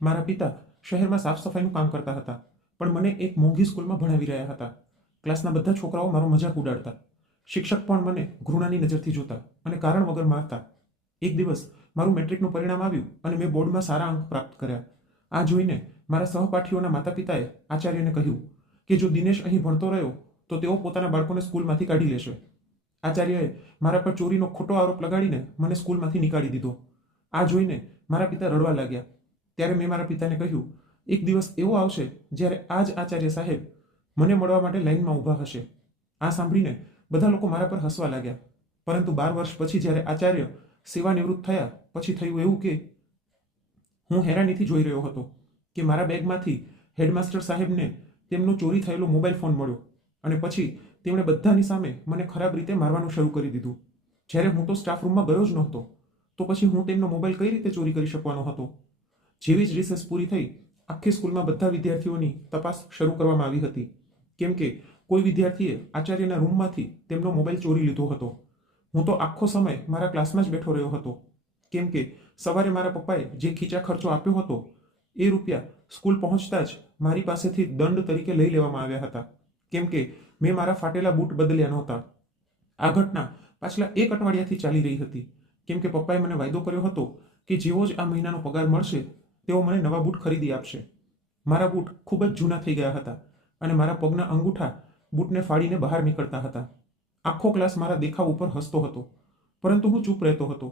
મારા પિતા શહેરમાં સાફ સફાઈનું કામ કરતા હતા, પણ મને એક મોંઘી સ્કૂલમાં ભણાવી રહ્યા હતા. ક્લાસના બધા છોકરાઓ મારો મજાક ઉડાડતા. શિક્ષક પણ મને ઘૃણાની નજરથી જોતા અને કારણ વગર મારતા. એક દિવસ મારું મેટ્રિકનું પરિણામ આવ્યું અને મેં બોર્ડમાં સારા અંક પ્રાપ્ત કર્યા. આ જોઈને મારા સહપાઠીઓના માતા પિતાએ આચાર્યને કહ્યું કે જો દિનેશ અહીં ભણતો રહ્યો તો તેઓ પોતાના બાળકોને સ્કૂલમાંથી કાઢી લેશે. આચાર્યએ મારા પર ચોરીનો ખોટો આરોપ લગાડીને મને સ્કૂલમાંથી નીકાળી દીધો. આ જોઈને મારા પિતા રડવા લાગ્યા. ત્યારે મેં મારા પિતાને કહ્યું, એક દિવસ એવો આવશે જ્યારે આ જ આચાર્ય સાહેબ મને મળવા માટે લાઈનમાં ઊભા હશે. આ સાંભળીને બધા લોકો મારા પર હસવા લાગ્યા. પરંતુ 12 વર્ષ પછી જ્યારે આચાર્ય સેવાનિવૃત્ત થયા પછી થયું એવું કે હું હેરાનીથી જોઈ રહ્યો હતો કે મારા બેગમાંથી હેડમાસ્ટર સાહેબને તેમનો ચોરી થયેલો મોબાઈલ ફોન મળ્યો અને પછી તેમણે બધાની સામે મને ખરાબ રીતે મારવાનું શરૂ કરી દીધું. જ્યારે હું તો સ્ટાફ રૂમમાં ગયો જ નહોતો, તો પછી હું તેમનો મોબાઈલ કઈ રીતે ચોરી કરી શકવાનો હતો? જેવી જ રિસેસ પૂરી થઈ, આખી સ્કૂલમાં બધા વિદ્યાર્થીઓની તપાસ શરૂ કરવામાં આવી હતી, કેમ કે કોઈ વિદ્યાર્થીએ આચાર્યના રૂમમાંથી તેમનો મોબાઈલ ચોરી લીધો હતો. હું તો આખો સમય મારા ક્લાસમાં જ બેઠો રહ્યો હતો, કેમ કે સવારે મારા પપ્પાએ જે ખીચા ખર્ચો આપ્યો હતો એ રૂપિયા સ્કૂલ પહોંચતા જ મારી પાસેથી દંડ તરીકે લઈ લેવામાં આવ્યા હતા, કેમ કે મેં મારા ફાટેલા બૂટ બદલ્યા નહોતા. આ ઘટના પાછલા 1 અઠવાડિયાથી ચાલી રહી હતી, કેમ કે પપ્પાએ મને વાયદો કર્યો હતો કે જેવો જ આ મહિનાનો પગાર મળશે તેઓ મને નવા બૂટ ખરીદી આપશે. મારા બૂટ ખૂબ જ જૂના થઈ ગયા હતા અને મારા પગના અંગૂઠા બૂટને ફાડીને બહાર નીકળતા હતા. આખો ક્લાસ મારા દેખાવ ઉપર હસતો હતો, પરંતુ હું ચૂપ રહેતો હતો,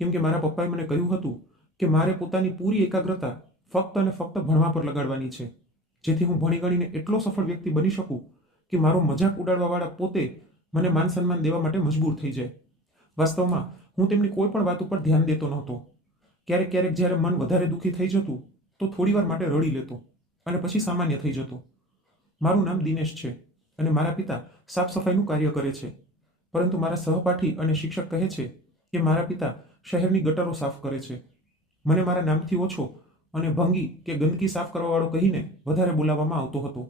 કેમ કે મારા પપ્પાએ મને કહ્યું હતું કે મારે પોતાની પૂરી એકાગ્રતા ફક્ત અને ફક્ત ભણવા પર લગાડવાની છે, જેથી હું ભણી ગણીને એટલો સફળ વ્યક્તિ બની શકું કે મારો મજાક ઉડાડવાવાળા પોતે મને માન સન્માન દેવા માટે મજબૂર થઈ જાય. વાસ્તવમાં હું તેમની કોઈ પણ વાત ઉપર ધ્યાન દેતો નહોતો. ક્યારેક ક્યારેક જ્યારે મન વધારે દુઃખી થઈ જતું તો થોડીવાર માટે રડી લેતો અને પછી સામાન્ય થઈ જતો. મારું નામ દિનેશ છે અને મારા પિતા સાફ સફાઈનું કાર્ય કરે છે, પરંતુ મારા સહપાઠી અને શિક્ષક કહે છે કે મારા પિતા શહેરની ગટરો સાફ કરે છે. મને મારા નામથી ઓછો અને ભંગી કે ગંદકી સાફ કરવાવાળો કહીને વધારે બોલાવવામાં આવતો હતો.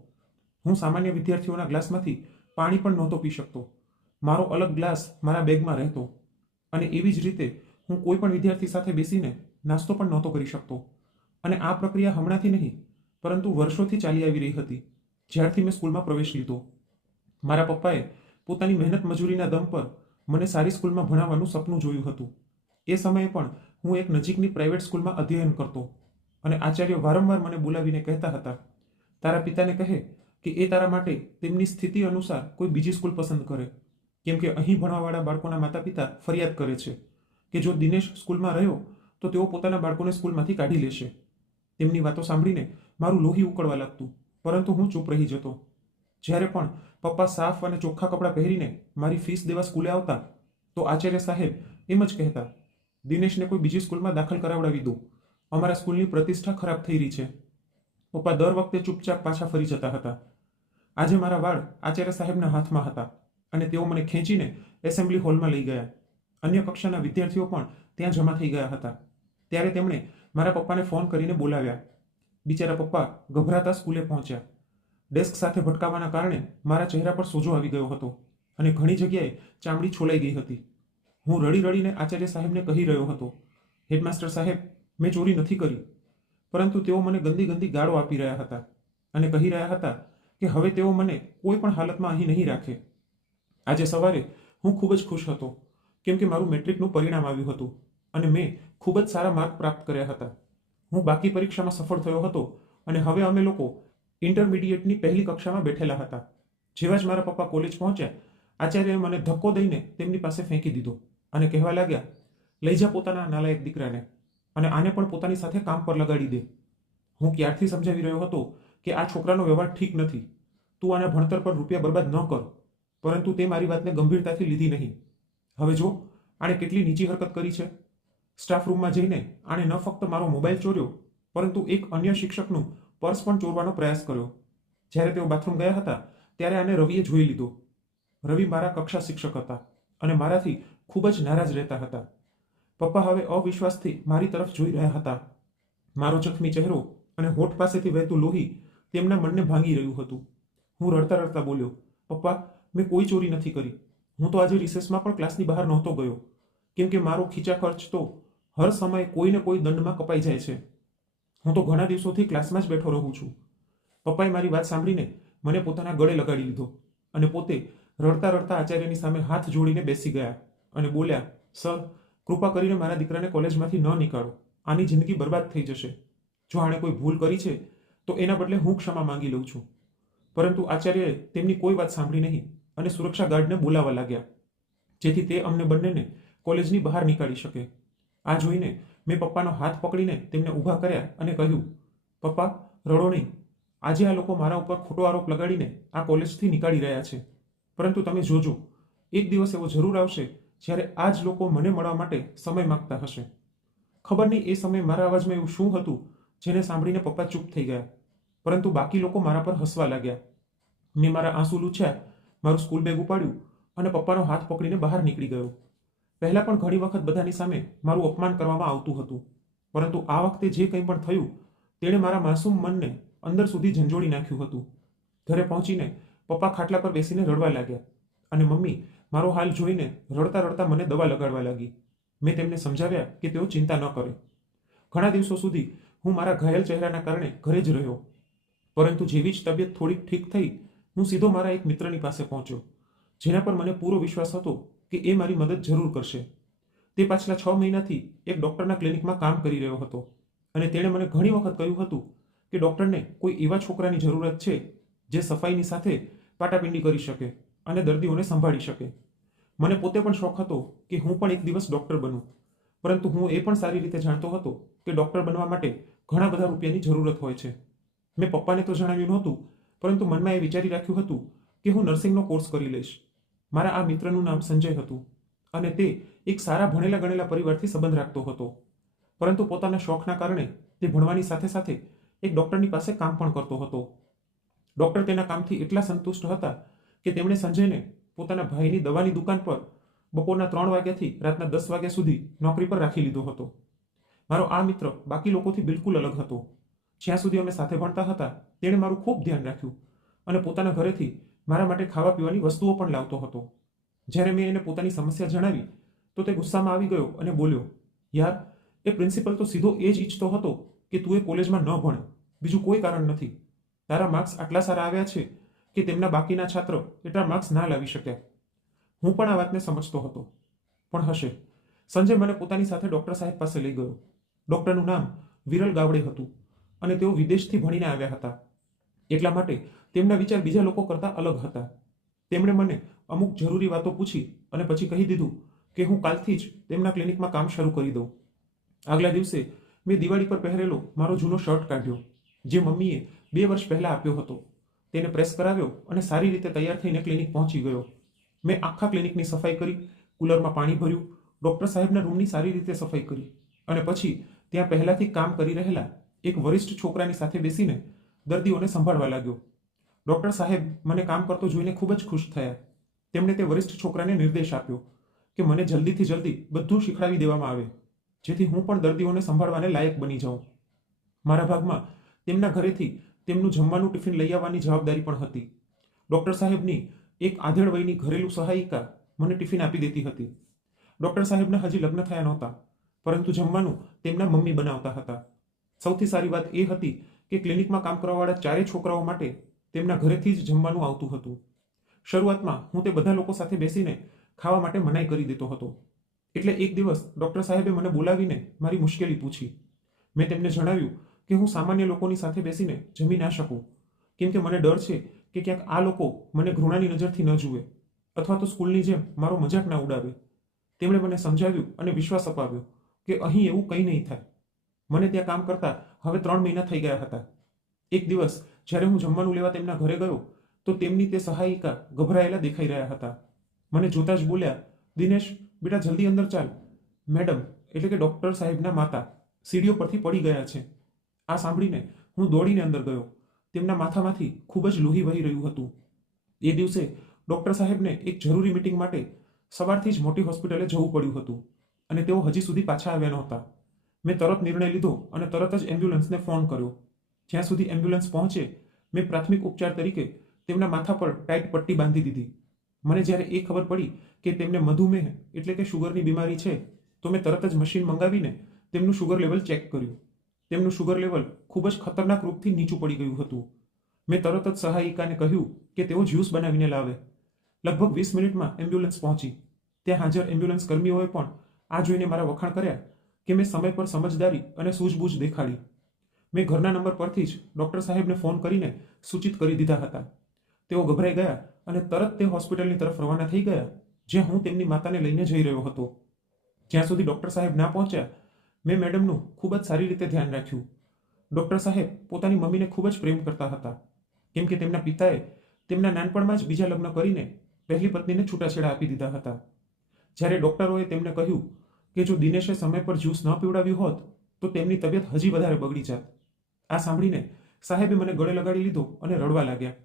હું સામાન્ય વિદ્યાર્થીઓના ગ્લાસમાંથી પાણી પણ નહોતો પી શકતો. મારો અલગ ગ્લાસ મારા બેગમાં રહેતો અને એવી જ રીતે હું કોઈ પણ વિદ્યાર્થી સાથે બેસીને નાસ્તો પણ નહોતો કરી શકતો. અને આ પ્રક્રિયા હમણાંથી નહીં, પરંતુ વર્ષોથી ચાલી આવી રહી હતી, જ્યારથી મેં સ્કૂલમાં પ્રવેશ લીધો. મારા પપ્પાએ પોતાની મહેનત મજૂરીના દમ પર મને સારી સ્કૂલમાં ભણાવવાનું સપનું જોયું હતું. એ સમયે પણ હું એક નજીકની પ્રાઇવેટ સ્કૂલમાં અધ્યયન કરતો અને આચાર્ય વારંવાર મને બોલાવીને કહેતા હતા, તારા પિતાને કહે કે એ તારા માટે તેમની સ્થિતિ અનુસાર કોઈ બીજી સ્કૂલ પસંદ કરે, કેમ કે અહીં ભણવાવાળા બાળકોના માતા પિતા ફરિયાદ કરે છે કે જો દિનેશ સ્કૂલમાં રહ્યો તો તેઓ પોતાના બાળકોને સ્કૂલમાંથી કાઢી લેશે. તેમની વાતો સાંભળીને મારું લોહી ઉકળવા લાગતું, પરંતુ હું ચૂપ રહી જતો. જ્યારે પણ પપ્પા સાફ અને ચોખ્ખા કપડાં પહેરીને મારી ફીસ દેવા સ્કૂલે આવતા તો આચાર્ય સાહેબ એમ જ કહેતા, દિનેશને કોઈ બીજી સ્કૂલમાં દાખલ કરાવડાવી દો, અમારા સ્કૂલની પ્રતિષ્ઠા ખરાબ થઈ રહી છે. પપ્પા દર વખતે ચૂપચાપ પાછા ફરી જતા હતા. આજે મારા વાળ આચાર્ય સાહેબના હાથમાં હતા અને તેઓ મને ખેંચીને એસેમ્બલી હોલમાં લઈ ગયા. અન્ય કક્ષાના વિદ્યાર્થીઓ પણ ત્યાં જમા થઈ ગયા હતા. ત્યારે તેમણે મારા પપ્પાને ફોન કરીને બોલાવ્યા. બિચારા પપ્પા ગભરાતા સ્કૂલે પહોંચ્યા. ડેસ્ક સાથે ભટકાવાના કારણે મારા ચહેરા પર સોજો આવી ગયો હતો અને ઘણી જગ્યાએ ચામડી છોલાઈ ગઈ હતી. હું રડી રડીને આચાર્ય સાહેબને કહી રહ્યો હતો, હેડમાસ્ટર સાહેબ, મેં ચોરી નથી કરી. પરંતુ તેઓ મને ગંદી ગંદી ગાળો આપી રહ્યા હતા અને કહી રહ્યા હતા કે હવે તેઓ મને કોઈ પણ હાલતમાં અહીં નહીં રાખે. આજે સવારે હું ખૂબ જ ખુશ હતો, કેમ કે મારું મેટ્રિકનું પરિણામ આવ્યું હતું અને મેં ખૂબ જ સારા માર્ક પ્રાપ્ત કર્યા હતા. હું બાકી પરીક્ષામાં સફળ થયો હતો અને હવે અમે લોકો ઇન્ટરમીડિયેટની પહેલી કક્ષામાં બેઠેલા હતા. જેવા જ મારા પપ્પા કોલેજ પહોંચ્યા, આચાર્યએ મને ધક્કો દઈને તેમની પાસે ફેંકી દીધો અને કહેવા લાગ્યા, લઈ જા પોતાના નાલાયક દીકરાને અને આને પણ પોતાની સાથે કામ પર લગાડી દે. હું ક્યારથી સમજાવી રહ્યો હતો કે આ છોકરાનો વ્યવહાર ઠીક નથી, તું આના ભણતર પર રૂપિયા બરબાદ ન કર, પરંતુ તે મારી વાતને ગંભીરતાથી લીધી નહીં. હવે જો આણે કેટલી નીચી હરકત કરી છે. સ્ટાફ રૂમમાં જઈને આણે ન ફક્ત મારો મોબાઈલ ચોર્યો, પરંતુ એક અન્ય શિક્ષકનું પર્સ પણ ચોરવાનો પ્રયાસ કર્યો. જ્યારે તેઓ બાથરૂમ ગયા હતા ત્યારે આને રવિએ જોઈ લીધો. રવિ મારા કક્ષા શિક્ષક હતા અને મારાથી ખૂબ જ નારાજ રહેતા હતા. પપ્પા હવે અવિશ્વાસથી મારી તરફ જોઈ રહ્યા હતા. મારો જખમી ચહેરો અને હોઠ પાસેથી વહેતું લોહી તેમના મનને ભાંગી રહ્યું હતું. હું રડતા રડતા બોલ્યો, પપ્પા, મેં કોઈ ચોરી નથી કરી. હું તો આજે રિસેસમાં પણ ક્લાસની બહાર નહોતો ગયો, કેમ કે મારો ખીચા ખર્ચ તો હર સમયે કોઈને કોઈ દંડમાં કપાઈ જાય છે. હું તો ઘણા દિવસોથી ક્લાસમાં જ બેઠો રહું છું. પપ્પાએ મારી વાત સાંભળીને મને પોતાના ગળે લગાડી લીધો અને પોતે રડતા રડતા આચાર્યની સામે હાથ જોડીને બેસી ગયા અને બોલ્યા, સર, કૃપા કરીને મારા દીકરાને કોલેજમાંથી ન નીકાળો. આની જિંદગી બરબાદ થઈ જશે. જો આણે કોઈ ભૂલ કરી છે તો એના બદલે હું ક્ષમા માંગી લઉં છું. પરંતુ આચાર્યએ તેમની કોઈ વાત સાંભળી નહીં અને સુરક્ષા ગાર્ડને બોલાવવા લાગ્યા, જેથી તે અમને બંનેને કોલેજની બહાર નીકાળી શકે. આ જોઈને મેં પપ્પાનો હાથ પકડીને તેમને ઊભા કર્યા અને કહ્યું, પપ્પા, રડો નહીં. આજે આ લોકો મારા ઉપર ખોટો આરોપ લગાડીને આ કોલેજથી નીકાળી રહ્યા છે. પરંતુ તમે જોજો, એક દિવસ એવો જરૂર આવશે જ્યારે આ જ લોકો મને મળવા માટે સમય માંગતા હશે. ખબર નહીં એ સમયે મારા અવાજમાં એવું શું હતું જેને સાંભળીને પપ્પા ચૂપ થઈ ગયા, પરંતુ બાકી લોકો મારા પર હસવા લાગ્યા. મેં મારા આંસુ લૂછ્યા, મારું સ્કૂલ બેગ ઉપાડ્યું અને પપ્પાનો હાથ પકડીને બહાર નીકળી ગયો. પહેલાં પણ ઘણી વખત બધાની સામે મારું અપમાન કરવામાં આવતું હતું, પરંતુ આ વખતે જે કંઈ પણ થયું તેણે મારા માસૂમ મનને અંદર સુધી ઝંઝોળી નાખ્યું હતું. ઘરે પહોંચીને પપ્પા ખાટલા પર બેસીને રડવા લાગ્યા અને મમ્મી મારો હાલ જોઈને રડતા રડતા મને દવા લગાડવા લાગી. મેં તેમને સમજાવ્યા કે તેઓ ચિંતા ન કરે. ઘણા દિવસો સુધી હું મારા ઘાયલ ચહેરાના કારણે ઘરે જ રહ્યો, પરંતુ જેવી જ તબિયત થોડીક ઠીક થઈ, હું સીધો મારા એક મિત્રની પાસે પહોંચ્યો, જેના પર મને પૂરો વિશ્વાસ હતો કે એ મારી મદદ જરૂર કરશે. તે પાછલા 6 મહિનાથી એક ડૉક્ટરના ક્લિનિકમાં કામ કરી રહ્યો હતો અને તેણે મને ઘણી વખત કહ્યું હતું કે ડૉક્ટરને કોઈ એવા છોકરાની જરૂરત છે જે સફાઈની સાથે પાટાપિંડી કરી શકે અને દર્દીઓને સંભાળી શકે. મને પોતે પણ શોખ હતો કે હું પણ એક દિવસ ડૉક્ટર બનું, પરંતુ હું એ પણ સારી રીતે જાણતો હતો કે ડૉક્ટર બનવા માટે ઘણા બધા રૂપિયાની જરૂરત હોય છે. મેં પપ્પાને તો જણાવ્યું નહોતું, પરંતુ મનમાં એ વિચારી રાખ્યું હતું કે હું નર્સિંગનો કોર્સ કરી લઈશ. મારા આ મિત્રનું નામ સંજય હતું અને તે એક સારા ભણેલા ગણેલા પરિવારથી સંબંધ રાખતો હતો, પરંતુ પોતાના શોખના કારણે તે ભણવાની સાથે સાથે એક ડૉક્ટરની પાસે કામ પણ કરતો હતો. ડૉક્ટર તેના કામથી એટલા સંતુષ્ટ હતા કે તેમણે સંજયને પોતાના ભાઈની દવાની દુકાન પર બપોરના 3 વાગ્યાથી રાતના 10 વાગ્યા સુધી નોકરી પર રાખી લીધો હતો. મારો આ મિત્ર બાકી લોકોથી બિલકુલ અલગ હતો. જ્યાં સુધી અમે સાથે ભણતા હતા તેણે મારું ખૂબ ધ્યાન રાખ્યું અને પોતાના ઘરેથી મારા માટે ખાવા પીવાની વસ્તુઓ પણ લાવતો હતો. જ્યારે મેં એને પોતાની સમસ્યા જણાવી તો તે ગુસ્સામાં આવી ગયો અને બોલ્યો, યાર, એ પ્રિન્સિપલ તો સીધો એ જ ઈચ્છતો હતો કે તું એ કોલેજમાં ન ભણે, બીજું કોઈ કારણ નથી. તારા માર્ક્સ આટલા સારા આવ્યા છે કે તેમના બાકીના છાત્રો એટલા માર્ક્સ ના લાવી શક્યા. હું પણ આ વાતને સમજતો હતો, પણ હશે. સંજય મને પોતાની સાથે ડૉક્ટર સાહેબ પાસે લઈ ગયો. ડૉક્ટરનું નામ વિરલ ગાવડે હતું અને તેઓ વિદેશથી ભણીને આવ્યા હતા, એટલા માટે તેમના વિચાર બીજા લોકો કરતાં અલગ હતા. તેમણે મને અમુક જરૂરી વાતો પૂછી અને પછી કહી દીધું કે હું કાલથી જ તેમના ક્લિનિકમાં કામ શરૂ કરી દઉં. આગલા દિવસે મેં દિવાળી પર પહેરેલો મારો જૂનો શર્ટ કાઢ્યો, જે મમ્મીએ 2 વર્ષ પહેલાં આપ્યો હતો. તેને પ્રેસ કરાવ્યો અને સારી રીતે તૈયાર થઈને ક્લિનિક પહોંચી ગયો. મેં આખા ક્લિનિકની સફાઈ કરી, કુલરમાં પાણી ભર્યું, ડૉક્ટર સાહેબના રૂમની સારી રીતે સફાઈ કરી અને પછી ત્યાં પહેલાંથી કામ કરી રહેલા એક વરિષ્ઠ છોકરાની સાથે બેસીને દર્દીઓને સંભાળવા લાગ્યો. ડૉક્ટર સાહેબ મને કામ કરતો જોઈને ખૂબ જ ખુશ થયા. તેમણે તે વરિષ્ઠ છોકરાને નિર્દેશ આપ્યો કે મને જલ્દીથી જલ્દી બધું શીખડાવી દેવામાં આવે, જેથી હું પણ દર્દીઓને સંભાળવાને લાયક બની જાઉં. મારા ભાગમાં તેમના ઘરેથી તેમનું જમવાનું ટિફિન લઈ આવવાની જવાબદારી પણ હતી. ડૉક્ટર સાહેબની એક આધેડ વયની ઘરેલું સહાયિકા મને ટિફિન આપી દેતી હતી. ડૉક્ટર સાહેબના હજી લગ્ન થયા નહોતા, પરંતુ જમવાનું તેમના મમ્મી બનાવતા હતા. સૌથી સારી વાત એ હતી કે ક્લિનિકમાં કામ કરવાવાળા 4 છોકરાઓ માટે તેમના ઘરેથી જ જમવાનું આવતું હતું. શરૂઆતમાં હું તે બધા લોકો સાથે બેસીને ખાવા માટે મનાઈ કરી દેતો હતો. એટલે એક દિવસ ડૉક્ટર સાહેબે મને બોલાવીને મારી મુશ્કેલી પૂછી. મેં તેમને જણાવ્યું કે હું સામાન્ય લોકોની સાથે બેસીને જમી ના શકું, કેમ કે મને ડર છે કે ક્યાંક આ લોકો મને ઘૃણાની નજરથી ન જુએ અથવા તો સ્કૂલની જેમ મારો મજાક ના ઉડાવે. તેમણે મને સમજાવ્યું અને વિશ્વાસ અપાવ્યો કે અહીં એવું કંઈ નહીં થાય. મને ત્યાં કામ કરતા હવે 3 મહિના થઈ ગયા હતા. એક દિવસ જ્યારે હું જમવાનું લેવા તેમના ઘરે ગયો તો તેમની તે સહાયિકા ગભરાયેલા દેખાઈ રહ્યા હતા. મને જોતા જ બોલ્યા, દિનેશ, બેટા જલ્દી અંદર ચાલ. મેડમ એટલે કે ડૉક્ટર સાહેબના માતા સીડીઓ પરથી પડી ગયા છે. આ સાંભળીને હું દોડીને અંદર ગયો. તેમના માથામાંથી ખૂબ જ લોહી વહી રહ્યું હતું. એ દિવસે ડૉક્ટર સાહેબને એક જરૂરી મીટિંગ માટે સવારથી જ મોટી હોસ્પિટલે જવું પડ્યું હતું અને તેઓ હજી સુધી પાછા આવ્યા નહોતા. મેં તરત નિર્ણય લીધો અને તરત જ એમ્બ્યુલન્સને ફોન કર્યો. જ્યાં સુધી એમ્બ્યુલન્સ પહોંચે મેં પ્રાથમિક ઉપચાર તરીકે તેમના માથા પર ટાઈટ પટ્ટી બાંધી દીધી. મને જ્યારે એ ખબર પડી કે તેમને મધુમેહ એટલે કે શુગરની બીમારી છે તો મેં તરત જ મશીન મંગાવીને તેમનું શુગર લેવલ ચેક કર્યું. તેમનું શુગર લેવલ ખૂબ જ ખતરનાક રૂપથી નીચું પડી ગયું હતું. મેં તરત જ સહાયિકાને કહ્યું કે તેઓ જ્યુસ બનાવીને લાવે. લગભગ 20 મિનિટમાં એમ્બ્યુલન્સ પહોંચી. ત્યાં હાજર એમ્બ્યુલન્સ કર્મીઓએ પણ આ જોઈને મારા વખાણ કર્યા કે મેં સમય પર સમજદારી અને સૂઝબૂઝ દેખાડી. મેં ઘરના નંબર પરથી જ ડૉક્ટર સાહેબને ફોન કરીને સૂચિત કરી દીધા હતા. તેઓ ગભરાઈ ગયા અને તરત તે હોસ્પિટલની તરફ રવાના થઈ ગયા જ્યાં હું તેમની માતાને લઈને જઈ રહ્યો હતો. જ્યાં સુધી ડૉક્ટર સાહેબ ના પહોંચ્યા મેં મેડમનું ખૂબ જ સારી રીતે ધ્યાન રાખ્યું. ડૉક્ટર સાહેબ પોતાની મમ્મીને ખૂબ જ પ્રેમ કરતા હતા કેમ કે તેમના પિતાએ તેમના નાનપણમાં જ બીજા લગ્ન કરીને પહેલી પત્નીને છૂટાછેડા આપી દીધા હતા. જ્યારે ડૉક્ટરોએ તેમને કહ્યું કે જો દિનેશે સમય પર જ્યુસ ન પીવડાવ્યું હોત તો તેમની તબિયત હજી વધારે બગડી જાત. આ સાંભળીને સાહેબે મને ગળે લગાડી લીધો અને રડવા લાગ્યા.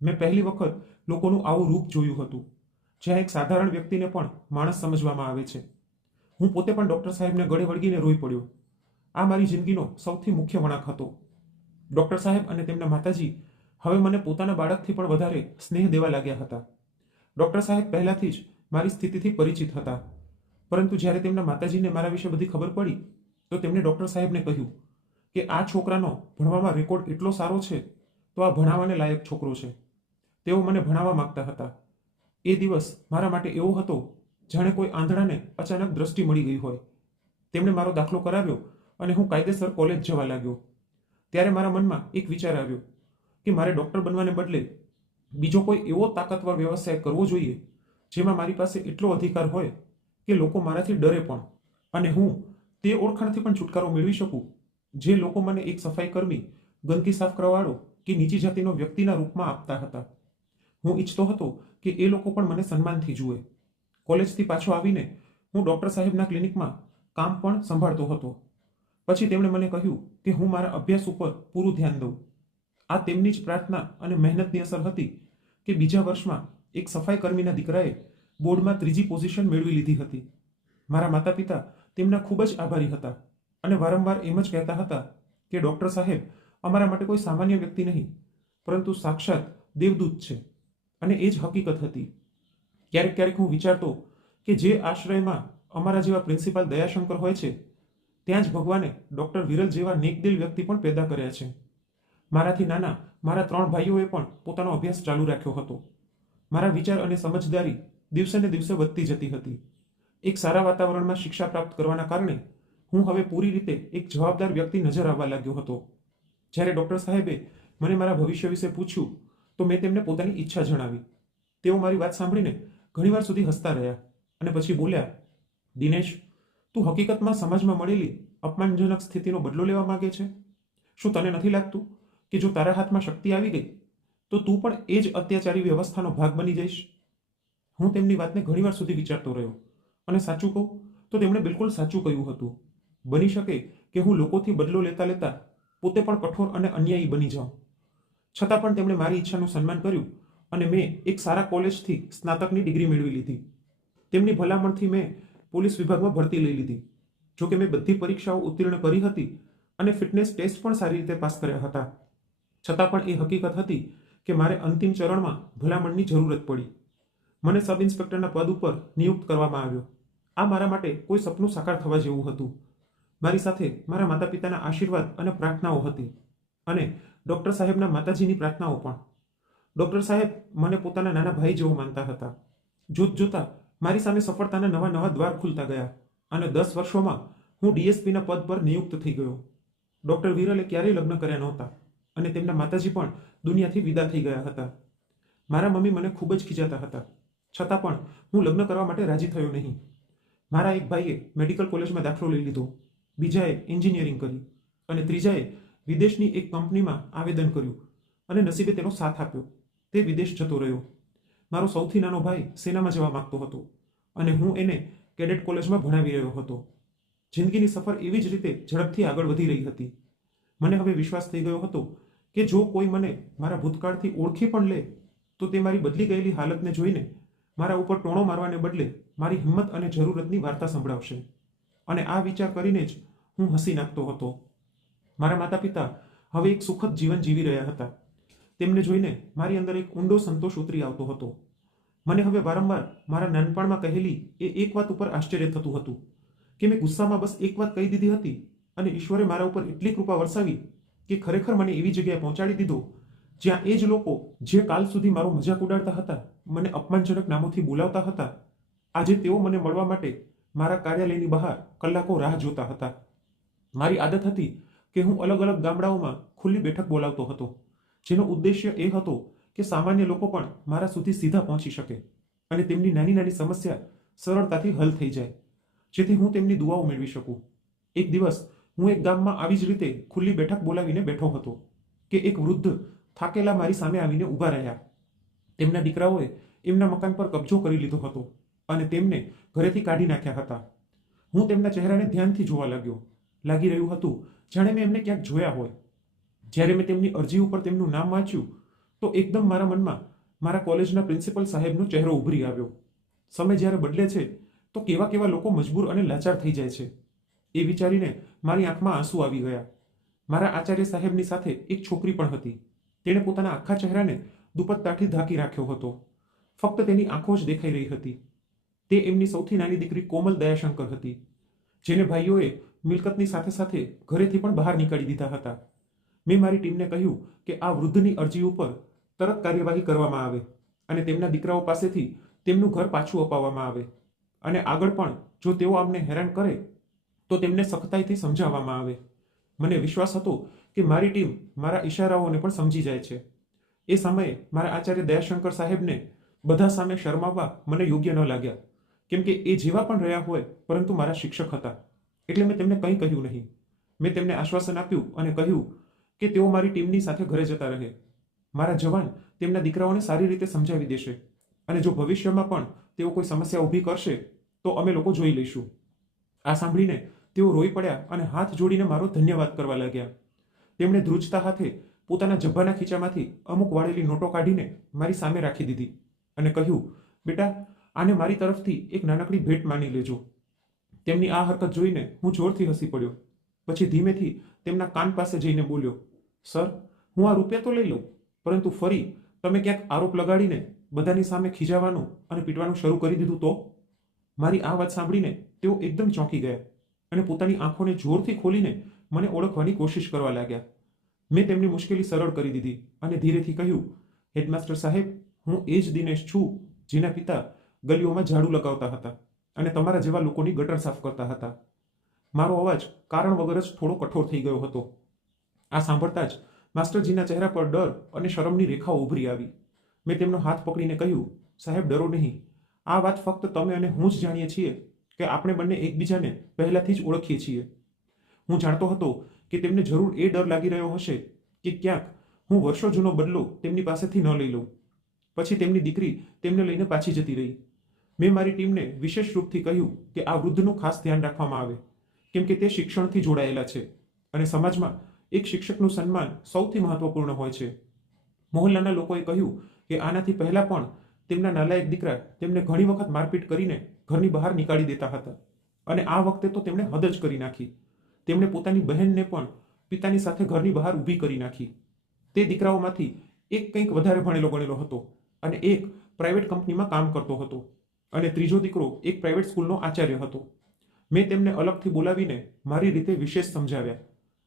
મેં પહેલી વખત લોકોનું આવું રૂપ જોયું હતું જ્યાં એક સાધારણ વ્યક્તિને પણ માણસ સમજવામાં આવે છે. હું પોતે પણ ડૉક્ટર સાહેબને ગળે વળગીને રોઈ પડ્યો. આ મારી જિંદગીનો સૌથી મુખ્ય વળાંક હતો. ડૉક્ટર સાહેબ અને તેમના માતાજી હવે મને પોતાના બાળકથી પણ વધારે સ્નેહ દેવા લાગ્યા હતા. ડૉક્ટર સાહેબ પહેલાથી જ મારી સ્થિતિથી પરિચિત હતા, પરંતુ જ્યારે તેમના માતાજીને મારા વિશે બધી ખબર પડી તો તેમણે ડૉક્ટર સાહેબને કહ્યું કે આ છોકરાનો ભણવામાં રેકોર્ડ એટલો સારો છે તો આ ભણાવવાને લાયક છોકરો છે. તેઓ મને ભણાવવા માંગતા હતા. એ દિવસ મારા માટે એવો હતો જાણે કોઈ આંધળાને અચાનક દ્રષ્ટિ મળી ગઈ હોય. તેમણે મારો દાખલો કરાવ્યો અને હું કાયદેસર કોલેજ જવા લાગ્યો. ત્યારે મારા મનમાં એક વિચાર આવ્યો કે મારે ડૉક્ટર બનવાને બદલે બીજો કોઈ એવો તાકાતવર વ્યવસાય કરવો જોઈએ જેમાં મારી પાસે એટલો અધિકાર હોય કે લોકો મારાથી ડરે પણ અને હું તે ઓળખાણથી પણ છુટકારો મેળવી શકું જે લોકો મને એક સફાઈ કર્મી, ગંદકી સાફ કરવાવાળો કે નીચી જાતિનો વ્યક્તિના રૂપમાં આપતા હતા. હું ઈચ્છતો હતો કે એ લોકો પણ મને સન્માનથી જુએ. કોલેજથી પાછો આવીને હું ડૉક્ટર સાહેબના ક્લિનિકમાં કામ પણ સંભાળતો હતો. પછી તેમણે મને કહ્યું કે હું મારા અભ્યાસ ઉપર પૂરું ધ્યાન દઉં. આ તેમની જ પ્રાર્થના અને મહેનતની અસર હતી કે બીજા વર્ષમાં એક સફાઈ કર્મીના દીકરાએ બોર્ડમાં 3જી પોઝિશન મેળવી લીધી હતી. મારા માતા પિતા તેમના ખૂબ જ આભારી હતા અને વારંવાર એમ જ કહેતા હતા કે ડૉક્ટર સાહેબ અમારા માટે કોઈ સામાન્ય વ્યક્તિ નહીં પરંતુ સાક્ષાત દેવદૂત છે. અને એ જ હકીકત હતી. ક્યારેક ક્યારેક હું વિચારતો કે જે આશ્રયમાં અમારા જેવા પ્રિન્સિપાલ દયાશંકર હોય છે ત્યાં જ ભગવાને ડૉક્ટર વિરલ જેવા નેકદિલ વ્યક્તિ પણ પેદા કર્યા છે. મારાથી નાના મારા 3 ભાઈઓએ પણ પોતાનો અભ્યાસ ચાલુ રાખ્યો હતો. મારા વિચાર અને સમજદારી દિવસે ને દિવસે વધતી જતી હતી. એક સારા વાતાવરણમાં શિક્ષા પ્રાપ્ત કરવાના કારણે હું હવે પૂરી રીતે એક જવાબદાર વ્યક્તિ નજર આવવા લાગ્યો હતો. જ્યારે ડૉક્ટર સાહેબે મને મારા ભવિષ્ય વિશે પૂછ્યું તો મેં તેમને પોતાની ઈચ્છા જણાવી. તેઓ મારી વાત સાંભળીને ઘણીવાર સુધી હસતા રહ્યા અને પછી બોલ્યા, દિનેશ, તું હકીકતમાં સમાજમાં મળેલી અપમાનજનક સ્થિતિનો બદલો લેવા માંગે છે? શું તને નથી લાગતું કે જો તારા હાથમાં શક્તિ આવી ગઈ તો તું પણ એ જ અત્યાચારી વ્યવસ્થાનો ભાગ બની જઈશ? હું તેમની વાતને ઘણીવાર સુધી વિચારતો રહ્યો અને સાચું કહું તો તેમણે બિલકુલ સાચું કહ્યું હતું. બની શકે કે હું લોકોથી બદલો લેતા લેતા પોતે પણ કઠોર અને અન્યાયી બની જાઉં. છતાં પણ તેમણે મારી ઈચ્છાનું સન્માન કર્યું અને મેં એક સારા કોલેજથી સ્નાતકની ડિગ્રી મેળવી લીધી. તેમની ભલામણથી મેં પોલીસ વિભાગમાં ભરતી લઈ લીધી. જોકે મેં બધી પરીક્ષાઓ ઉત્તીર્ણ કરી હતી અને ફિટનેસ ટેસ્ટ પણ સારી રીતે પાસ કર્યા હતા. છતાં પણ એ હકીકત હતી કે મારે અંતિમ ચરણમાં ભલામણની જરૂરત પડી. મને સબ ઇન્સ્પેક્ટરના પદ ઉપર નિયુક્ત કરવામાં આવ્યો. આ મારા માટે કોઈ સપનું સાકાર થવા જેવું હતું. મારી સાથે મારા માતા પિતાના આશીર્વાદ અને પ્રાર્થનાઓ હતી અને ડૉક્ટર સાહેબના માતાજીની પ્રાર્થનાઓ પણ. ડૉક્ટર સાહેબ મને પોતાના નાના ભાઈ જેવો માનતા હતા. જોત જોતા મારી સામે સફળતાના નવા નવા દ્વાર ખુલતા ગયા અને 10 વર્ષોમાં હું ડીએસપીના પદ પર નિયુક્ત થઈ ગયો. ડૉક્ટર વિરલે ક્યારેય લગ્ન કર્યા નહોતા અને તેમના માતાજી પણ દુનિયાથી વિદા થઈ ગયા હતા. મારા મમ્મી મને ખૂબ જ ખીજાતા હતા, છતાં પણ હું લગ્ન કરવા માટે રાજી થયો નહીં. મારા એક ભાઈએ મેડિકલ કોલેજમાં દાખલો લઈ લીધો, બીજાએ એન્જિનિયરિંગ કરી અને ત્રીજાએ વિદેશની એક કંપનીમાં આવેદન કર્યું અને નસીબે તેનો સાથ આપ્યો. તે વિદેશ જતો રહ્યો. મારો સૌથી નાનો ભાઈ સેનામાં જવા માંગતો હતો અને હું એને કેડેટ કોલેજમાં ભણાવી રહ્યો હતો. જિંદગીની સફર એવી જ રીતે ઝડપથી આગળ વધી રહી હતી. મને હવે વિશ્વાસ થઈ ગયો હતો કે જો કોઈ મને મારા ભૂતકાળથી ઓળખી પણ લે તો તે મારી બદલી ગયેલી હાલતને જોઈને મારા ઉપર ટોણો મારવાને બદલે મારી હિંમત અને જરૂરતની વાર્તા સંભળાવશે. અને આ વિચાર કરીને જ હું હસી નાખતો હતો. મારા માતા પિતા હવે એક સુખદ જીવન જીવી રહ્યા હતા. તેમને જોઈને મારી અંદર એક ઊંડો સંતોષ ઉતરી આવતો હતો. મને હવે વારંવાર મારા નાનપણમાં કહેલી એ એક વાત ઉપર આશ્ચર્ય થતું હતું કે મેં ગુસ્સામાં બસ એક વાત કહી દીધી હતી અને ઈશ્વરે મારા ઉપર એટલી કૃપા વરસાવી કે ખરેખર મને એવી જગ્યાએ પહોંચાડી દીધો જ્યાં એ જ લોકો જે કાલ સુધી મારો મજાક ઉડાડતા હતા, મને અપમાનજનક નામોથી બોલાવતા હતા, આજે તેઓ મને મળવા માટે મારા કાર્યાલયની બહાર કલાકો રાહ જોતા હતા. મારી આદત હતી કે હું અલગ અલગ ગામડાઓમાં ખુલ્લી બેઠક બોલાવતો હતો, જેનો ઉદ્દેશ્ય એ હતો કે સામાન્ય લોકો પણ મારા સુધી સીધા પહોંચી શકે અને તેમની નાની નાની સમસ્યા સરળતાથી હલ થઈ જાય, જેથી હું તેમની દુઆઓ મેળવી શકું. એક દિવસ હું એક ગામમાં આવી જ રીતે ખુલ્લી બેઠક બોલાવીને બેઠો હતો કે એક વૃદ્ધ થાકેલા મારી સામે આવીને ઊભા રહ્યા. તેમના દીકરાઓએ એમના મકાન પર કબજો કરી લીધો હતો અને તેમને ઘરેથી કાઢી નાખ્યા હતા. હું તેમના ચહેરાને ધ્યાનથી જોવા લાગ્યો. લાગી રહ્યું હતું જાણે મેં એમને ક્યાંક જોયા હોય. જ્યારે મેં તેમની અરજી ઉપર તેમનું નામ વાંચ્યું તો એકદમ મારા મનમાં મારા કોલેજના પ્રિન્સિપલ સાહેબનો ચહેરો ઉભરી આવ્યો. સમય જ્યારે બદલે છે તો કેવા કેવા લોકો મજબૂર અને લાચાર થઈ જાય છે, એ વિચારીને મારી આંખમાં આંસુ આવી ગયા. મારા આચાર્ય સાહેબની સાથે એક છોકરી પણ હતી. તેણે પોતાના આખા ચહેરાને દુપટ્ટાથી ઢાંકી રાખ્યો હતો. ફક્ત તેની આંખો જ દેખાઈ રહી હતી. તે એમની સૌથી નાની દીકરી કોમલ દયાશંકર હતી, જેને ભાઈઓએ મિલકતની સાથે સાથે ઘરેથી પણ બહાર નીકાળી દીધા હતા. મેં મારી ટીમને કહ્યું કે આ વૃદ્ધની અરજી ઉપર તરત કાર્યવાહી કરવામાં આવે અને તેમના દીકરાઓ પાસેથી તેમનું ઘર પાછું અપાવવામાં આવે અને આગળ પણ જો તેઓ અમને હેરાન કરે તો તેમને સખ્તાઈથી સમજાવવામાં આવે. મને વિશ્વાસ હતો કે મારી ટીમ મારા ઈશારાઓને પણ સમજી જાય છે. એ સમયે મારા આચાર્ય દયાશંકર સાહેબને બધા સામે શરમાવવા મને યોગ્ય ન લાગ્યા, કેમ કે એ જેવા પણ રહ્યા હોય પરંતુ મારા શિક્ષક હતા, એટલે મેં તેમને કંઈ કહ્યું નહીં. મેં તેમને આશ્વાસન આપ્યું અને કહ્યું કે તેઓ મારી ટીમની સાથે ઘરે જતા રહે. મારા જવાન તેમના દીકરાઓને સારી રીતે સમજાવી દેશે અને જો ભવિષ્યમાં પણ તેઓ કોઈ સમસ્યા ઊભી કરશે તો અમે લોકો જોઈ લઈશું. આ સાંભળીને તેઓ રોઈ પડ્યા અને હાથ જોડીને મારો ધન્યવાદ કરવા લાગ્યા. તેમણે ધ્રુજતા હાથે પોતાના જબ્બાના ખીચામાંથી અમુક વાળેલી નોટો કાઢીને મારી સામે રાખી દીધી અને કહ્યું, બેટા, આને મારી તરફથી એક નાનકડી ભેટ માની લેજો. તેમની આ હરકત જોઈને હું જોરથી હસી પડ્યો. પછી ધીમેથી તેમના કાન પાસે જઈને બોલ્યો, સર, હું આ રૂપિયા તો લઈ લઉં, પરંતુ ફરી તમે ક્યાંક આરોપ લગાડીને બધાની સામે ખીજાવાનું અને પીટવાનું શરૂ કરી દીધું તો? મારી આ વાત સાંભળીને તેઓ એકદમ ચોંકી ગયા અને પોતાની આંખોને જોરથી ખોલીને મને ઓળખવાની કોશિશ કરવા લાગ્યા. મેં તેમની મુશ્કેલી સરળ કરી દીધી અને ધીરેથી કહ્યું, હેડમાસ્ટર સાહેબ, હું એ જ દિનેશ છું જેના પિતા ગલીઓમાં ઝાડુ લગાવતા હતા અને તમારા જેવા લોકોની ગટર સાફ કરતા હતા. મારો અવાજ કારણ વગર જ થોડો કઠોર થઈ ગયો હતો. આ સાંભળતા જ માસ્ટરજીના ચહેરા પર ડર અને શરમની રેખાઓ ઉભરી આવી. મેં તેમનો હાથ પકડીને કહ્યું, સાહેબ, ડરો નહીં. આ વાત ફક્ત તમે અને હું જ જાણીએ છીએ કે આપણે બંને એકબીજાને પહેલાથી જ ઓળખીએ છીએ. હું જાણતો હતો કે તેમને જરૂર એ ડર લાગી રહ્યો હશે કે ક્યાંક હું વર્ષો જૂનો બદલો તેમની પાસેથી ન લઈ લઉં. પછી તેમની દીકરી તેમને લઈને પાછી જતી રહી. મેં મારી ટીમને વિશેષ રૂપથી કહ્યું કે આ વૃદ્ધનું ખાસ ધ્યાન રાખવામાં આવે, કેમ કે તે શિક્ષણથી જોડાયેલા છે અને સમાજમાં એક શિક્ષકનું સન્માન સૌથી મહત્વપૂર્ણ હોય છે. મોહલ્લાના લોકોએ કહ્યું કે આનાથી પહેલા પણ તેમના નાલાયક દીકરા તેમને ઘણી વખત મારપીટ કરીને ઘરની બહાર નીકાળી દેતા હતા અને આ વખતે તો તેમણે હદ જ કરી નાખી. તેમણે પોતાની બહેનને પણ પિતાની સાથે ઘરની બહાર ઊભી કરી નાખી. તે દીકરાઓમાંથી એક કંઈક વધારે ભણેલો ગણેલો હતો અને એક પ્રાઇવેટ કંપનીમાં કામ કરતો હતો અને ત્રીજો દીકરો એક પ્રાઇવેટ સ્કૂલનો આચાર્ય હતો. મેં તેમને અલગથી બોલાવીને મારી રીતે વિશેષ સમજાવ્યા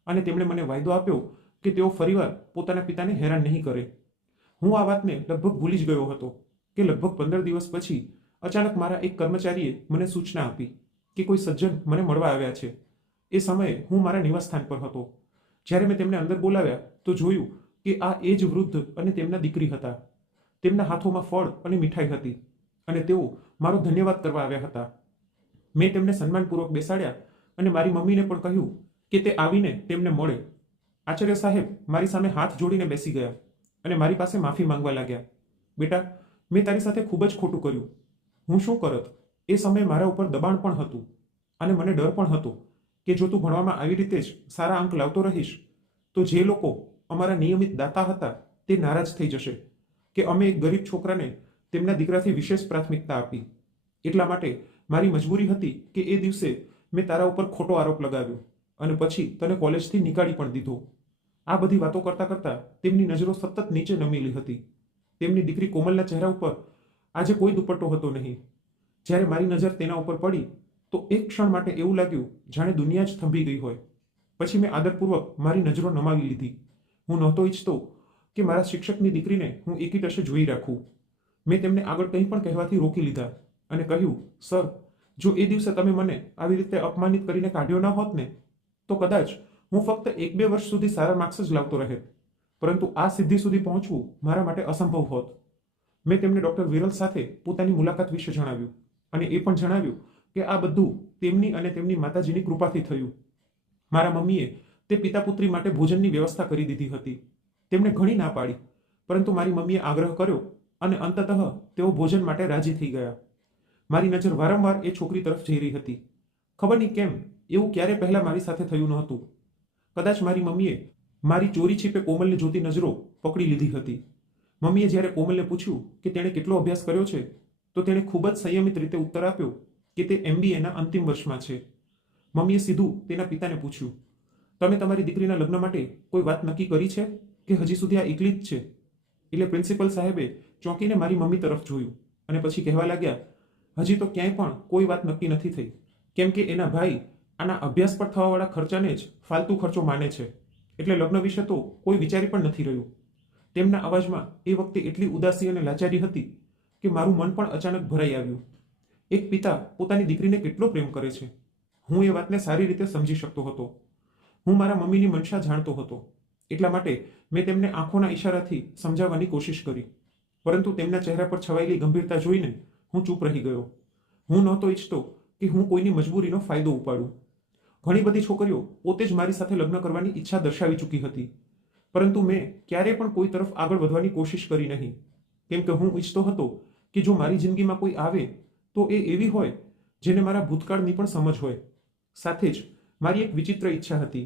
અને તેમણે મને વાયદો આપ્યો કે તેઓ ફરીવાર પોતાના પિતાને હેરાન નહીં કરે. હું આ વાતને લગભગ ભૂલી જ ગયો હતો કે લગભગ 15 દિવસ પછી અચાનક મારા એક કર્મચારીએ મને સૂચના આપી કે કોઈ સજ્જન મને મળવા આવ્યા છે. એ સમયે હું મારા નિવાસસ્થાન પર હતો. જ્યારે મેં તેમને અંદર બોલાવ્યા તો જોયું કે આ એ જ વૃદ્ધ અને તેમના દીકરી હતા. તેમના હાથોમાં ફળ અને મીઠાઈ હતી અને તેઓ મારો ધન્યવાદ કરવા આવ્યા હતા. મેં તેમને સન્માનપૂર્વક બેસાડ્યા અને મારી મમ્મીને પણ કહ્યું કે તે આવીને તેમને મળે. આચાર્ય સાહેબ મારી સામે હાથ જોડીને બેસી ગયા અને મારી પાસે માફી માંગવા લાગ્યા. બેટા, મેં તારી સાથે ખૂબ જ ખોટું કર્યું. હું શું કરત? એ સમયે મારા ઉપર દબાણ પણ હતું અને મને ડર પણ હતો કે જો તું ભણવામાં આવી રીતે જ સારા અંક લાવતો રહીશ તો જે લોકો અમારા નિયમિત દાતા હતા તે નારાજ થઈ જશે કે અમે એક ગરીબ છોકરાને તેમના દીકરાથી વિશેષ પ્રાથમિકતા આપી. એટલા માટે મારી મજબૂરી હતી કે એ દિવસે મેં તારા ઉપર ખોટો આરોપ લગાવ્યો અને પછી તને કોલેજથી નીકાળી પણ દીધો. આ બધી વાતો કરતા કરતા તેમની નજરો સતત નીચે નમેલી હતી. તેમની દીકરી કોમલના ચહેરા ઉપર આજે કોઈ દુપટ્ટો હતો નહીં. જ્યારે મારી નજર તેના ઉપર પડી તો એક ક્ષણ માટે એવું લાગ્યું જાણે દુનિયા જ થંભી ગઈ હોય. પછી મેં આદરપૂર્વક મારી નજરો નમાવી લીધી. હું નહોતો ઈચ્છતો કે મારા શિક્ષકની દીકરીને હું એકીટશે જોઈ રાખું. મેં તેમને આગળ કંઈ પણ કહેવાથી રોકી લીધા અને કહ્યું, સર, જો એ દિવસે તમે મને આવી રીતે અપમાનિત કરીને કાઢ્યો ન હોત ને, તો કદાચ હું ફક્ત 1-2 વર્ષ સુધી સારા માર્ક્સ જ લાવતો રહે, પરંતુ આ સિદ્ધિ સુધી પહોંચવું મારા માટે અસંભવ હોત. મેં તેમને ડૉક્ટર વિરલ સાથે પોતાની મુલાકાત વિશે જણાવ્યું અને એ પણ જણાવ્યું કે આ બધું તેમની અને તેમની માતાજીની કૃપાથી થયું. મારા મમ્મીએ તે પિતા પુત્રી માટે ભોજનની વ્યવસ્થા કરી દીધી હતી. તેમણે ઘણી ના પાડી, પરંતુ મારી મમ્મીએ આગ્રહ કર્યો અને અંતતઃ તેઓ ભોજન માટે રાજી થઈ ગયા. મારી નજર વારંવાર એ છોકરી તરફ જઈ રહી હતી. ખબર નહીં કેમ એવું ક્યારે પહેલા મારી સાથે થયું નહોતું. કદાચ મારી મમ્મીએ મારી ચોરી છીપે કોમલને જોતી નજરો પકડી લીધી હતી. મમ્મીએ જ્યારે કોમલને પૂછ્યું કે તેણે કેટલો અભ્યાસ કર્યો છે, તો તેણે ખૂબ જ સંયમિત રીતે ઉત્તર આપ્યો કે તે MBAના અંતિમ વર્ષમાં છે. મમ્મીએ સીધું તેના પિતાને પૂછ્યું, તમે તમારી દીકરીના લગ્ન માટે કોઈ વાત નક્કી કરી છે કે હજી સુધી આ એકલી જ છે? એટલે પ્રિન્સિપલ સાહેબે ચોંકીને મારી મમ્મી તરફ જોયું અને પછી કહેવા લાગ્યા, હજી તો ક્યાંય પણ કોઈ વાત નક્કી નથી થઈ, કેમ કે એના ભાઈ આના અભ્યાસ પર થવાવાળા ખર્ચાને જ ફાલતુ ખર્ચો માને છે, એટલે લગ્ન વિશે તો કોઈ વિચારી પણ નથી રહ્યું. તેમના અવાજમાં એ વખતે એટલી ઉદાસી અને લાચારી હતી કે મારું મન પણ અચાનક ભરાઈ આવ્યું. એક પિતા પોતાની દીકરીને કેટલો પ્રેમ કરે છે, હું એ વાતને સારી રીતે સમજી શકતો હતો. હું મારા મમ્મીની મનસા જાણતો હતો, એટલા માટે મેં તેમને આંખોના ઈશારાથી સમજાવવાની કોશિશ કરી, પરંતુ તેમના ચહેરા પર છવાયેલી ગંભીરતા જોઈને હું ચૂપ રહી ગયો. હું નહોતો ઈચ્છતો કે હું કોઈની મજબૂરીનો ફાયદો ઉપાડું. ઘણી બધી છોકરીઓ પોતે જ મારી સાથે લગ્ન કરવાની ઈચ્છા દર્શાવી ચૂકી હતી, પરંતુ મેં ક્યારેય પણ કોઈ તરફ આગળ વધવાની કોશિશ કરી નહીં, કેમ કે હું ઈચ્છતો હતો કે જો મારી જિંદગીમાં કોઈ આવે તો એ એવી હોય જેને મારા ભૂતકાળની પણ સમજ હોય. સાથે જ મારી એક વિચિત્ર ઈચ્છા હતી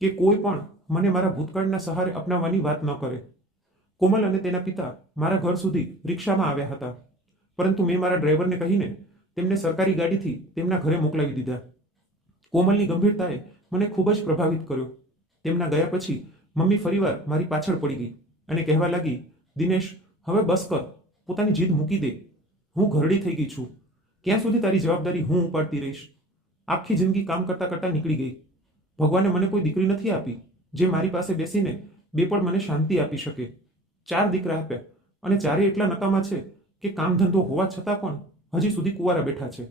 કે કોઈ પણ મને મારા ભૂતકાળના સહારે અપનાવવાની વાત ન કરે. કોમલ અને તેના પિતા મારા ઘર સુધી રિક્ષામાં આવ્યા હતા, પરંતુ મેં મારા ડ્રાઈવરને કહીને તેમને સરકારી ગાડીથી તેમના ઘરે મોકલાવી દીધા. કોમલની ગંભીરતાએ મને ખૂબ જ પ્રભાવિત કર્યો. તેમના ગયા પછી મમ્મી ફરીવાર મારી પાછળ પડી ગઈ અને કહેવા લાગી, દિનેશ, હવે બસ કર, પોતાની જીદ મૂકી દે. હું ઘરડી થઈ ગઈ છું, ક્યાં સુધી તારી જવાબદારી હું ઉપાડતી રહીશ? આખી જિંદગી કામ કરતા કરતા નીકળી ગઈ. ભગવાને મને કોઈ દીકરી નથી આપી જે મારી પાસે બેસીને 2 પળ મને શાંતિ આપી શકે. 4 દીકરા આપ્યા અને ચારે એટલા નકામા છે કે કામ ધંધો હોવા છતાં પણ હજી સુધી કુંવારા બેઠા છે.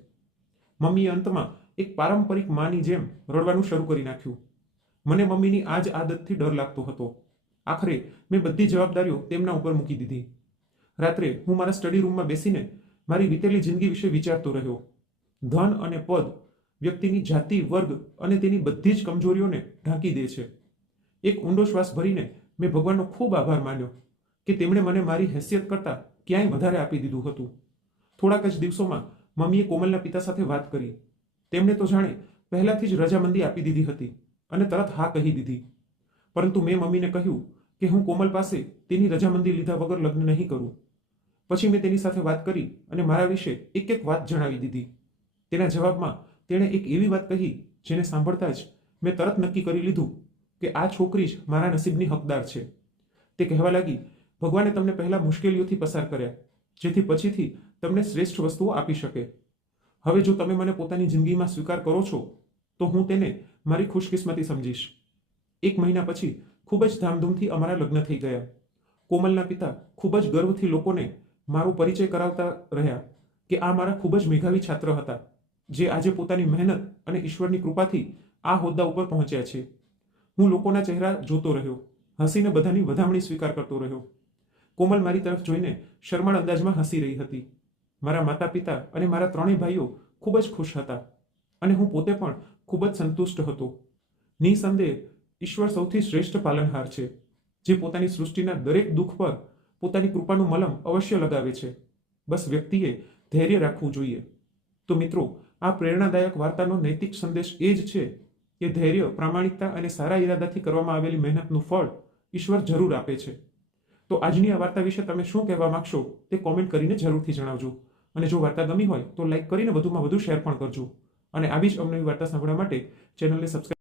મમ્મીએ અંતમાં એક પારંપરિક માની જેમ રડવાનું શરૂ કરી નાખ્યું. મને મમ્મીની આ જ આદતથી ડર લાગતો હતો. આખરે મેં બધી જવાબદારીઓ તેમના ઉપર મૂકી દીધી. રાત્રે હું મારા સ્ટડી રૂમમાં બેસીને મારી વીતેલી જિંદગી વિશે વિચારતો રહ્યો. ધન અને પદ વ્યક્તિની જાતિ, વર્ગ અને તેની બધી જ કમજોરીઓને ઢાંકી દે છે. એક ઊંડો શ્વાસ ભરીને મેં ભગવાનનો ખૂબ આભાર માન્યો કે તેમણે મને મારી હેસિયત કરતાં ક્યાંય વધારે આપી દીધું હતું. થોડાક જ દિવસોમાં મમ્મીએ કોમલના પિતા સાથે વાત કરી. તેમણે તો જાણે પહેલાથી જ રજામંદી આપી દીધી હતી અને તરત હા કહી દીધી. પરંતુ મેં મમ્મીને કહ્યું કે હું કોમલ પાસે તેની રજામંદી લીધા વગર લગ્ન નહીં કરું. પછી મેં તેની સાથે વાત કરી અને મારા વિશે એક એક વાત જણાવી દીધી. તેના જવાબમાં તેણે એક એવી વાત કહી જેને સાંભળતા જ મેં તરત નક્કી કરી લીધું કે આ છોકરી જ મારા નસીબની હકદાર છે. તે કહેવા લાગી, ભગવાને તમને પહેલા મુશ્કેલીઓથી પસાર કર્યા જેથી પછીથી તમને શ્રેષ્ઠ વસ્તુઓ આપી શકે. હવે જો તમે મને પોતાની જિંદગીમાં સ્વીકાર કરો છો તો હું તેને મારી ખુશકિસ્મતી સમજીશ. 1 મહિના પછી ખૂબ જ ધામધૂમથી અમારા લગ્ન થઈ ગયા. કોમલના પિતા ખૂબ જ ગર્વથી લોકોને મારો પરિચય કરાવતા રહ્યા કે આ મારા ખૂબ જ મેધાવી છાત્ર હતા જે આજે પોતાની મહેનત અને ઈશ્વરની કૃપાથી આ હોદ્દા ઉપર પહોંચ્યા છે. હું લોકોના ચહેરા જોતો રહ્યો, હસીને બધાની વધામણી સ્વીકાર કરતો રહ્યો. કોમલ મારી તરફ જોઈને શરમાળ અંદાજમાં હસી રહી હતી. મારા માતા પિતા અને મારા 3 ભાઈઓ ખૂબ જ ખુશ હતા અને હું પોતે પણ ખૂબ જ સંતુષ્ટ હતો. નિસંદેહ ઈશ્વર સૌથી શ્રેષ્ઠ પાલનહાર છે જે પોતાની સૃષ્ટિના દરેક દુઃખ પર પોતાની કૃપાનું મલમ અવશ્ય લગાવે છે. બસ વ્યક્તિએ ધૈર્ય રાખવું જોઈએ. તો મિત્રો, આ પ્રેરણાદાયક વાર્તાનો નૈતિક સંદેશ એ જ છે કે ધૈર્ય, પ્રામાણિકતા અને સારા ઈરાદાથી કરવામાં આવેલી મહેનતનું ફળ ઈશ્વર જરૂર આપે છે. તો આજની આ વાર્તા વિશે તમે શું કહેવા માંગશો તે કોમેન્ટ કરીને જરૂરથી જણાવજો. અને જો વાર્તા ગમી હોય તો લાઈક કરીને વધુમાં વધુ શેર પણ કરજો. અને આવી જ અવનવી વાર્તા સાંભળવા માટે ચેનલને સબસ્ક્રાઇબ